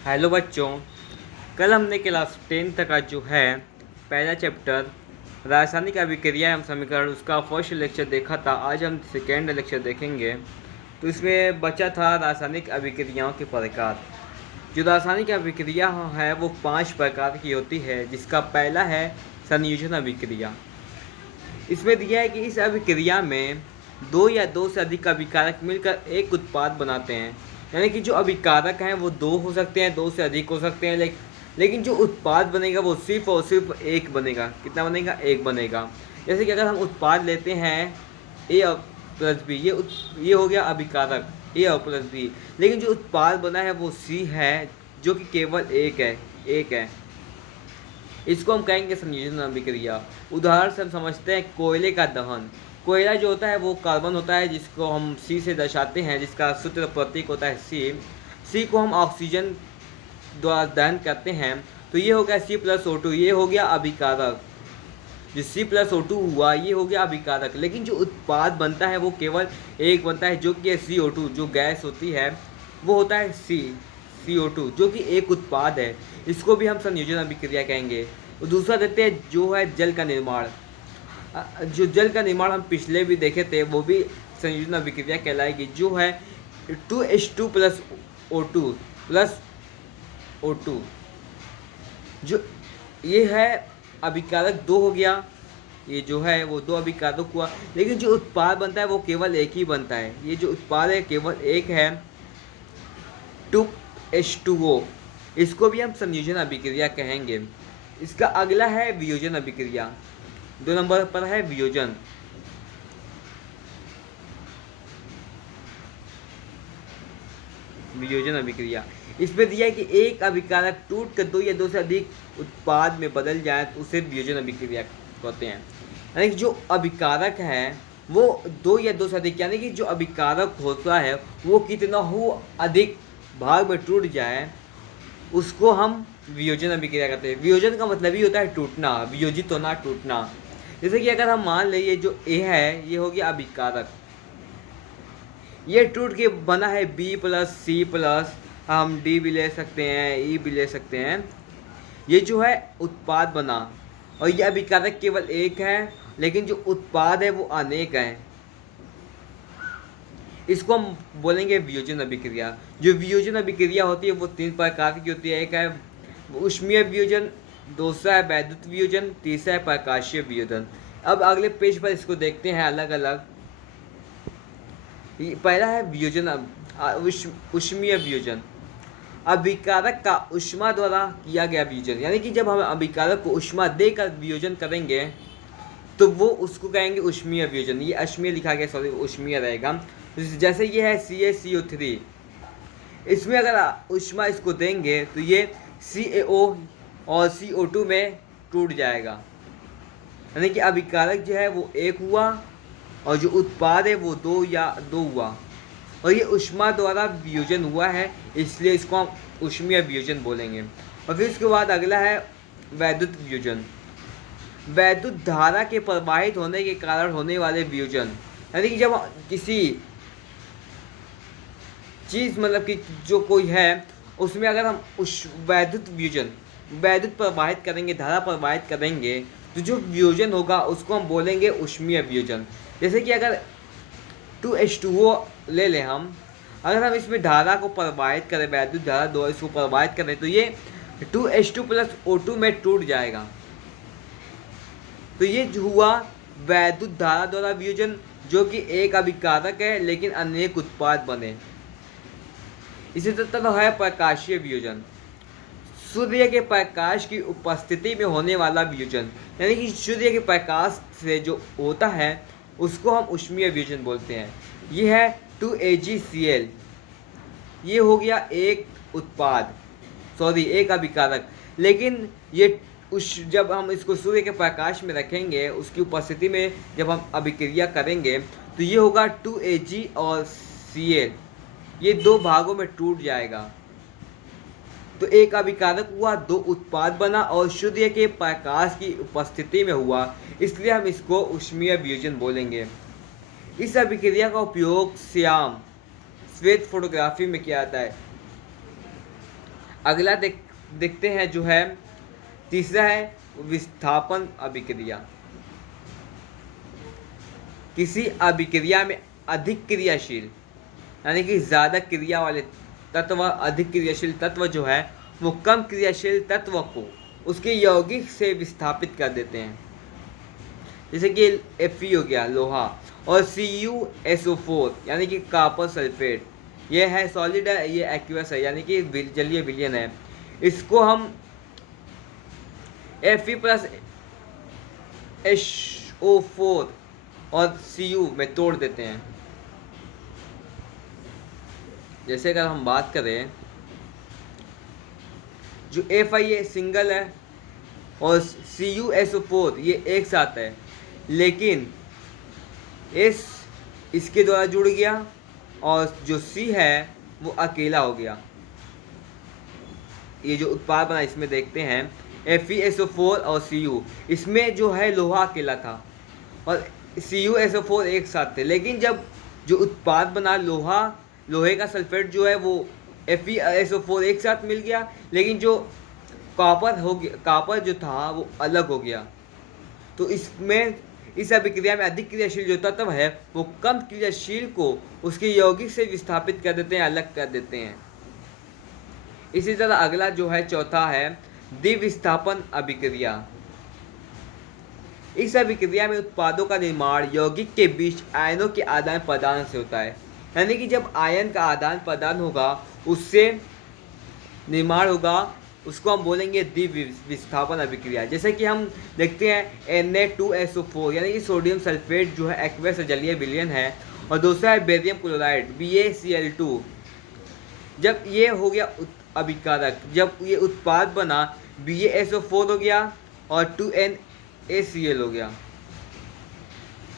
Hello बच्चों। कल हमने क्लास 10 तक का जो है पहला चैप्टर रासायनिक अभिक्रिया एवं समीकरण उसका फर्स्ट लेक्चर देखा था। आज हम सेकेंड लेक्चर देखेंगे। तो इसमें बचा था रासायनिक अभिक्रियाओं के प्रकार। जो रासायनिक अभिक्रिया है वो 5 प्रकार की होती है, जिसका पहला है संयोजन अभिक्रिया। इसमें दिया है कि इस अभिक्रिया में दो या दो से अधिक अभिकारक मिलकर एक उत्पाद बनाते हैं। यानी कि जो अभिकारक हैं वो दो हो सकते हैं, दो से अधिक हो सकते हैं, लेकिन जो उत्पाद बनेगा वो सिर्फ और सिर्फ एक बनेगा। कितना बनेगा? एक बनेगा। जैसे कि अगर हम उत्पाद लेते हैं ए और प्लस बी, ये हो गया अभिकारक ए और प्लस बी, लेकिन जो उत्पाद बना है वो सी है, जो कि केवल एक है। इसको हम कहेंगे संयोजन अभिक्रिया। उदाहरण से हम समझते हैं कोयले का दहन। कोयला जो होता है वो कार्बन होता है, जिसको हम सी से दर्शाते हैं, जिसका सूत्र प्रतीक होता है सी को हम ऑक्सीजन द्वारा दहन करते हैं, तो ये हो गया C+O2। ये हो गया अभिकारक। जो C+O2 हुआ ये हो गया अभिकारक, लेकिन जो उत्पाद बनता है वो केवल एक बनता है, जो कि CO2 जो गैस होती है वो होता है CO2, जो कि एक उत्पाद है। इसको भी हम संयोजन अभिक्रिया कहेंगे। और दूसरा देखते हैं जो है जल का निर्माण। जो जल का निर्माण हम पिछले भी देखे थे, वो भी संयोजन अभिक्रिया कहलाएगी, जो है 2H2 प्लस O2 जो ये है अभिकारक दो हो गया। ये जो है वो दो अभिकारक हुआ, लेकिन जो उत्पाद बनता है वो केवल एक ही बनता है। ये जो उत्पाद है केवल एक है, 2H2O। इसको भी हम संयोजन अभिक्रिया कहेंगे। इसका अगला है वियोजन अभिक्रिया। 2 नंबर पर है वियोजन। वियोजन अभिक्रिया इसमें दिया है कि एक अभिकारक टूट कर दो या दो से अधिक उत्पाद में बदल जाए तो उसे वियोजन अभिक्रिया कहते हैं। यानी कि जो अभिकारक है वो दो या दो से अधिक, यानी कि जो अभिकारक होता है वो कितना हो अधिक भाग में टूट जाए, उसको हम वियोजन अभिक्रिया कहते हैं। वियोजन का मतलब ही होता है टूटना, वियोजित होना, टूटना। जैसे कि अगर हम मान लें ये जो ए है ये हो गया अभिकारक, ये टूट के बना है B+C+, हम D भी ले सकते हैं, E भी ले सकते हैं। ये जो है उत्पाद बना, और ये अभिकारक केवल एक है, लेकिन जो उत्पाद है वो अनेक है। इसको हम बोलेंगे वियोजन अभिक्रिया। जो वियोजन अभिक्रिया होती है वो 3 प्रकार की होती है। एक है ऊष्मीय वियोजन, दूसरा है वैद्युत वियोजन, तीसरा है प्रकाशीय वियोजन। अब अगले पेज पर इसको देखते हैं अलग अलग। पहला है वियोजन ऊष्मीय वियोजन। अभिकारक का ऊष्मा द्वारा किया गया वियोजन, यानी कि जब हम अभिकारक को ऊष्मा देकर वियोजन करेंगे तो वो उसको कहेंगे ऊष्मीय वियोजन। ये अश्मीय लिखा गया, सॉरी ऊष्मीय रहेगा। जैसे ये है CaCO3, इसमें अगर ऊष्मा इसको देंगे तो ये CaO और CO2 में टूट जाएगा। यानी कि अभिकारक जो है वो एक हुआ और जो उत्पाद है वो दो हुआ, और ये ऊष्मा द्वारा वियोजन हुआ है, इसलिए इसको हम ऊष्मीय वियोजन बोलेंगे। और फिर उसके बाद अगला है वैद्युत वियोजन। वैद्युत धारा के प्रवाहित होने के कारण होने वाले वियोजन, यानी कि जब किसी चीज़ मतलब कि जो कोई है उसमें अगर हम उस वैद्युत प्रवाहित करेंगे, धारा प्रवाहित करेंगे, तो जो वियोजन होगा उसको हम बोलेंगे ऊष्मीय वियोजन। जैसे कि अगर 2H2O ले लें हम, अगर हम इसमें धारा को प्रवाहित करें, वैद्युत धारा दो इसको प्रवाहित करें, तो ये 2H2 प्लस O2 में टूट जाएगा। तो ये जो हुआ वैद्युत धारा द्वारा वियोजन, जो कि एक अभिकारक है लेकिन अनेक उत्पाद बने। इसी तरह है प्रकाशीय वियोजन। सूर्य के प्रकाश की उपस्थिति में होने वाला वियोजन, यानी कि सूर्य के प्रकाश से जो होता है उसको हम ऊष्मीय वियोजन बोलते हैं। ये है 2AgCl। ये हो गया एक उत्पाद, सॉरी एक अभिकारक, लेकिन ये जब हम इसको सूर्य के प्रकाश में रखेंगे, उसकी उपस्थिति में जब हम अभिक्रिया करेंगे तो ये होगा 2Ag और Cl, ये दो भागों में टूट जाएगा। तो एक अभिकारक हुआ, दो उत्पाद बना और सूर्य के प्रकाश की उपस्थिति में हुआ, इसलिए हम इसको ऊष्मीय वियोजन बोलेंगे। इस अभिक्रिया का उपयोग श्वेत फोटोग्राफी में किया जाता है। अगला देखते हैं जो है तीसरा है विस्थापन अभिक्रिया। किसी अभिक्रिया में अधिक क्रियाशील यानी कि ज़्यादा क्रिया वाले तत्व, अधिक क्रियाशील तत्व जो है वो कम क्रियाशील तत्व को उसके यौगिक से विस्थापित कर देते हैं। जैसे कि Fe हो गया लोहा, और CuSO4 यानी कि कॉपर सल्फेट, ये है सॉलिड है, ये एक्वस है यानी कि जलीय विलयन है। इसको हम Fe प्लस SO4 और Cu में तोड़ देते हैं। जैसे अगर हम बात करें जो Fi ये सिंगल है और CuSO4 ये एक साथ है, लेकिन इसके द्वारा जुड़ गया और जो C है वो अकेला हो गया। ये जो उत्पाद बना इसमें देखते हैं FeSO4 और Cu, इसमें जो है लोहा अकेला था और CuSO4 एक साथ थे, लेकिन जब जो उत्पाद बना लोहे का सल्फेट जो है वो FeSO4 एक साथ मिल गया, लेकिन जो कॉपर जो था वो अलग हो गया। तो इस अभिक्रिया में अधिक क्रियाशील जो तत्व है वो कम क्रियाशील को उसके यौगिक से विस्थापित कर देते हैं, अलग कर देते हैं। इसी तरह अगला जो है चौथा है द्विविस्थापन अभिक्रिया। इस अभिक्रिया में उत्पादों का निर्माण यौगिक के बीच आयनों के आदान प्रदान से होता है, यानी कि जब आयन का आदान प्रदान होगा उससे निर्माण होगा, उसको हम बोलेंगे द्विविस्थापन अभिक्रिया। जैसे कि हम देखते हैं Na2SO4 यानी कि सोडियम सल्फेट जो है एक्वस जलीय विलयन है, और दूसरा है बेरियम क्लोराइड BaCl2। जब ये हो गया अभिकारक, जब ये उत्पाद बना BaSO4 हो गया और 2NaCl हो गया।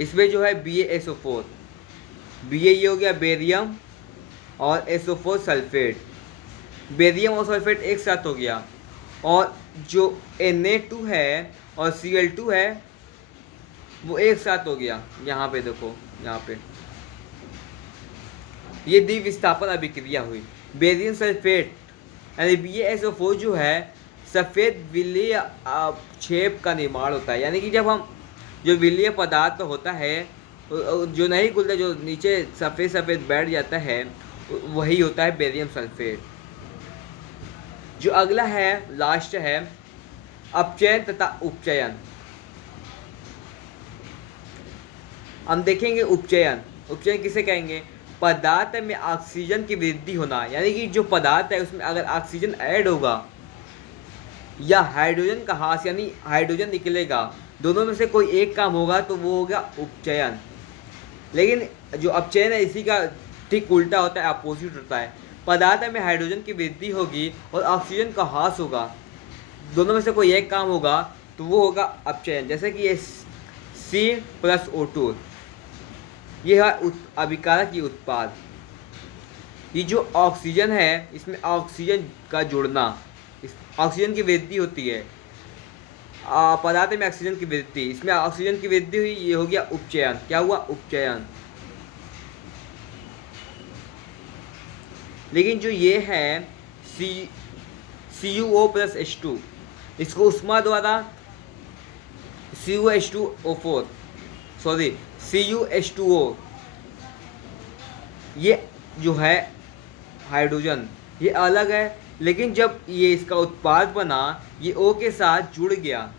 इसमें जो है BaSO4 ये हो गया बेरियम और SO4 सल्फेट, बेरियम और सल्फेट एक साथ हो गया, और जो Na2 है और Cl2 है वो एक साथ हो गया। यहाँ पे देखो, यहाँ पे ये द्विविस्थापन अभिक्रिया हुई। बेरियम सल्फेट यानी BaSO4 जो है सफ़ेद विलीय छेप का निर्माण होता है, यानी कि जब हम जो विलीय पदार्थ होता है जो नहीं खुलता, जो नीचे सफ़ेद सफ़ेद बैठ जाता है, वही होता है बेरियम सल्फेट। जो अगला है लास्ट है अपचयन तथा उपचयन। हम देखेंगे उपचयन किसे कहेंगे? पदार्थ में ऑक्सीजन की वृद्धि होना, यानी कि जो पदार्थ है उसमें अगर ऑक्सीजन ऐड होगा या हाइड्रोजन का ह्रास यानी हाइड्रोजन निकलेगा, दोनों में से कोई एक काम होगा तो वो होगा उपचयन। लेकिन जो अपचयन है इसी का ठीक उल्टा होता है, अपोजिट होता है। पदार्थ में हाइड्रोजन की वृद्धि होगी और ऑक्सीजन का ह्रास होगा, दोनों में से कोई एक काम होगा तो वो होगा अपचयन। जैसे कि ये C+O2 ये है अभिकारक की उत्पाद। ये जो ऑक्सीजन है इसमें ऑक्सीजन का जुड़ना, ऑक्सीजन की वृद्धि होती है, पदार्थ में ऑक्सीजन की वृद्धि, इसमें ऑक्सीजन की वृद्धि हुई, ये हो गया उपचयन। क्या हुआ? उपचयन। लेकिन जो ये है CuO+H2, इसको उष्मा द्वारा CuH2O, ये जो है हाइड्रोजन ये अलग है, लेकिन जब ये इसका उत्पाद बना ये O के साथ जुड़ गया,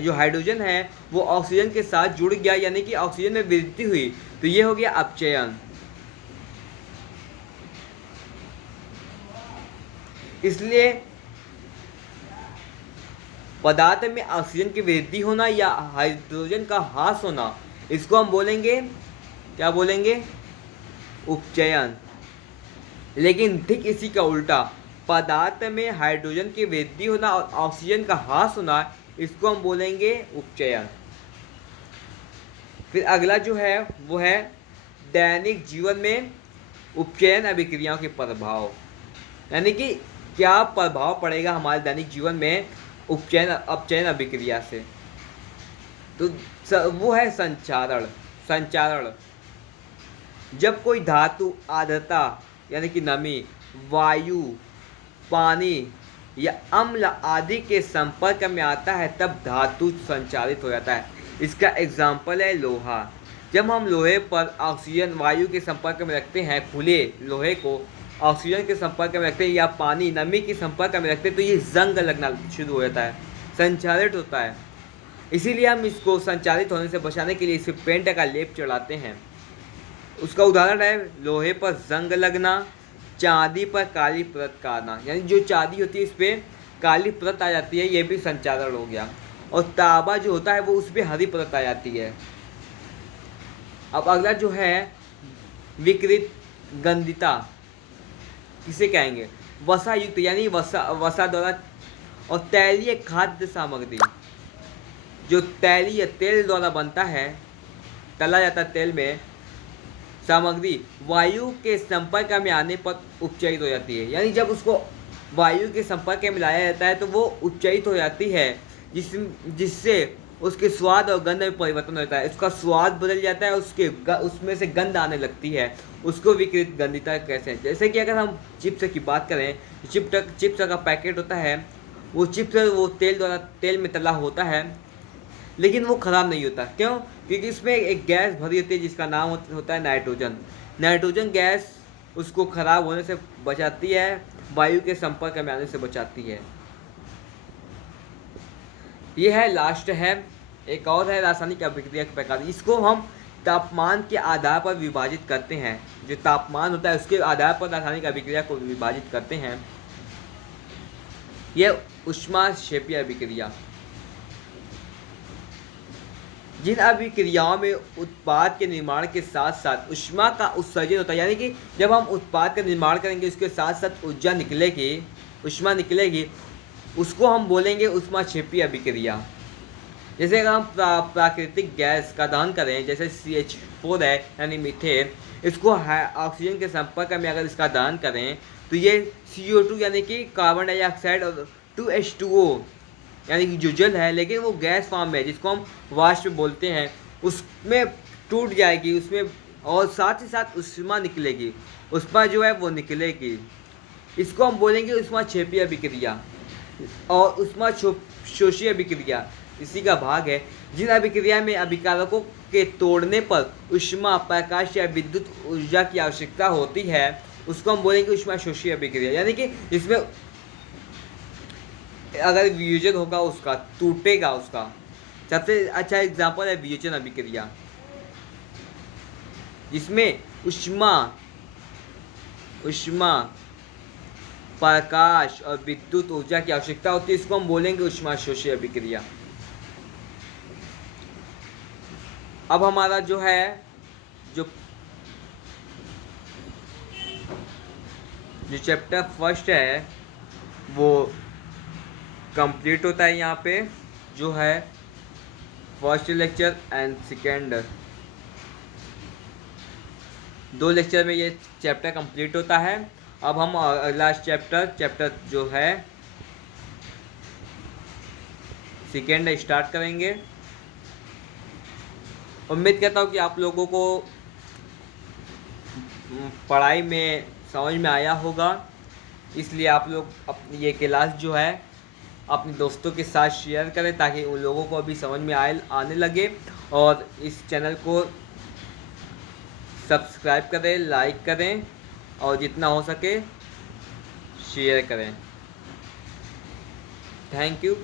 जो हाइड्रोजन है वो ऑक्सीजन के साथ जुड़ गया, यानी कि ऑक्सीजन में वृद्धि हुई, तो ये हो गया अपचयन। इसलिए पदार्थ में ऑक्सीजन की वृद्धि होना या हाइड्रोजन का ह्रास होना, इसको हम बोलेंगे, क्या बोलेंगे? उपचयन। लेकिन ठीक इसी का उल्टा, पदार्थ में हाइड्रोजन की वृद्धि होना और ऑक्सीजन का ह्रास होना, इसको हम बोलेंगे उपचयन। फिर अगला जो है वो है दैनिक जीवन में उपचयन अभिक्रियाओं के प्रभाव, यानी कि क्या प्रभाव पड़ेगा हमारे दैनिक जीवन में अपचयन अभिक्रिया से। तो वो है संचारण। जब कोई धातु आर्द्रता यानी कि नमी, वायु पानी या अम्ल आदि के संपर्क में आता है तब धातु संचारित हो जाता है। इसका एग्जाम्पल है लोहा। जब हम लोहे पर ऑक्सीजन वायु के संपर्क में रखते हैं, खुले लोहे को ऑक्सीजन के संपर्क में रखते हैं या पानी नमी के संपर्क में रखते हैं तो ये जंग लगना शुरू हो जाता है, संचारित होता है। इसीलिए हम इसको संचारित होने से बचाने के लिए इस पर पेंट का लेप चढ़ाते हैं। उसका उदाहरण है लोहे पर जंग लगना, चांदी पर काली परत का आना, यानी जो चांदी होती है इस पर काली परत आ जाती है, ये भी संचारण हो गया। और तांबा जो होता है वो उस पर हरी परत आ जाती है। अब अगला जो है विकृत गंधिता, किसे कहेंगे? वसा युक्त यानी वसा द्वारा और तैलीय खाद्य सामग्री, जो तैलीय तेल द्वारा बनता है, तला जाता तेल में सामग्री वायु के संपर्क में आने पर उपचयित हो जाती है। यानी जब उसको वायु के संपर्क में लाया जाता है तो वो उपचयित हो जाती है, जिससे उसके स्वाद और गंध में परिवर्तन होता है। उसका स्वाद बदल जाता है, उसमें से गंध आने लगती है। उसको विकृत गंधिता कहते हैं। जैसे कि अगर हम चिप्स की बात करें, चिप्स का पैकेट होता है, वो चिप्स वो तेल में तला होता है, लेकिन वो ख़राब नहीं होता। क्यों? क्योंकि इसमें एक गैस भरी होती है जिसका नाम होता है नाइट्रोजन। नाइट्रोजन गैस उसको ख़राब होने से बचाती है, वायु के संपर्क में आने से बचाती है। ये है लास्ट है, एक और है रासायनिक अभिक्रिया के प्रकार। इसको हम तापमान के आधार पर विभाजित करते हैं। जो तापमान होता है उसके आधार पर रासायनिक अभिक्रिया को विभाजित करते हैं। यह ऊष्माक्षेपीय अभिक्रिया, जिन अभिक्रियाओं में उत्पाद के निर्माण के साथ साथ ऊष्मा का उत्सर्जन होता है, यानी कि जब हम उत्पाद का निर्माण करेंगे उसके साथ साथ ऊष्मा निकलेगी, उसको हम बोलेंगे ऊष्माक्षेपीय अभिक्रिया। जैसे अगर हम प्राकृतिक गैस का दहन करें, जैसे CH4 है यानी मीथेन, इसको ऑक्सीजन के संपर्क में अगर इसका दहन करें तो ये CO2 यानी कि कार्बन डाइऑक्साइड और 2H2O यानी कि जो जल है, लेकिन वो गैस फॉर्म में है, जिसको हम वाष्प बोलते हैं, उसमें टूट जाएगी उसमें, और साथ ही साथ ऊष्मा निकलेगी। ऊष्मा जो है वो निकलेगी, इसको हम बोलेंगे ऊष्माक्षेपीय अभिक्रिया। और ऊष्माशोषीय अभिक्रिया इसी का भाग है। जिन अभिक्रिया में अभिकारकों के तोड़ने पर ऊष्मा, प्रकाश या विद्युत ऊर्जा की आवश्यकता होती है, उसको हम बोलेंगे ऊष्माशोषीय अभिक्रिया। यानी कि इसमें अगर वियोजन होगा उसका, टूटेगा उसका। सबसे अच्छा एग्जाम्पल है वियोजन अभिक्रिया, जिसमें ऊष्मा, प्रकाश और विद्युत ऊर्जा की आवश्यकता होती है, इसको हम बोलेंगे ऊष्माशोषीय अभिक्रिया। अब हमारा जो है जो चैप्टर फर्स्ट है वो कंप्लीट होता है। यहाँ पे जो है first lecture and second, 2 lecture में ये चैप्टर कंप्लीट होता है। अब हम अगला चैप्टर जो है सेकेंड स्टार्ट करेंगे। उम्मीद करता हूँ कि आप लोगों को पढ़ाई में समझ में आया होगा, इसलिए आप लोग ये क्लास जो है अपने दोस्तों के साथ शेयर करें ताकि उन लोगों को भी समझ में आने लगे। और इस चैनल को सब्सक्राइब करें, लाइक करें और जितना हो सके शेयर करें। Thank you.